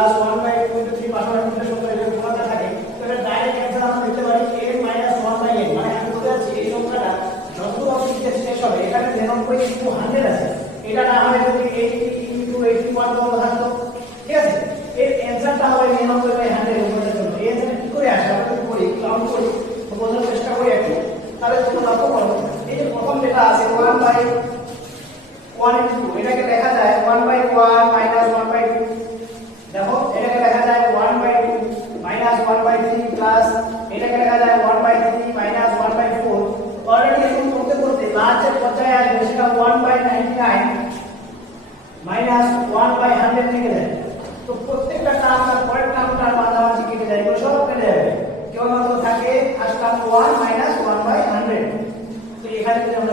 Plus 1/2 into 3 পাশাপাশি দুটো সংখ্যা এর গুণাকার থাকে, তো এটা ডাইরেক্ট অ্যানসার আমরা লিখতে পারি n - 1/n। মানে আমি বলতে চাচ্ছি এই সংখ্যাটা যতটুকু অংশে শেষ হবে এখানে 99 ইনটু 100 আছে, এটা না হয় যদি 80 ইনটু 81 বলা থাকতো, ঠিক আছে। এর অ্যানসারটা হবে 99/100 এর উপরে জন্য। এই অ্যানসারটা কি করে আসে আমরা যদি করি, কাউন্ট করি, তো বোঝার চেষ্টা করি একটু, তাহলে তোমরা লক্ষ্য করো এই যে প্রথম যেটা আছে 1/1 ইনটু, এটাকে লেখা যায় 1/1 - 1/2, দেখো এটাকে লেখা যায় 1/2 - 1/3 প্লাস এটাকে লেখা যায় 1/3 - 1/4। অলরেডি এখন করতে করতে লাস্টের পর্যায়ে আসবে সেটা 1/99 - 1/100 থেকে যায়। তো প্রত্যেকটা টার্ম আর পরের টার্মটার মাঝামাঝি কেটে যায়, এগুলো সব কেটে যাবে, কেবলমাত্র থাকে ফার্স্ট টার্ম 1 - 1/100। তো এখানে যদি আমরা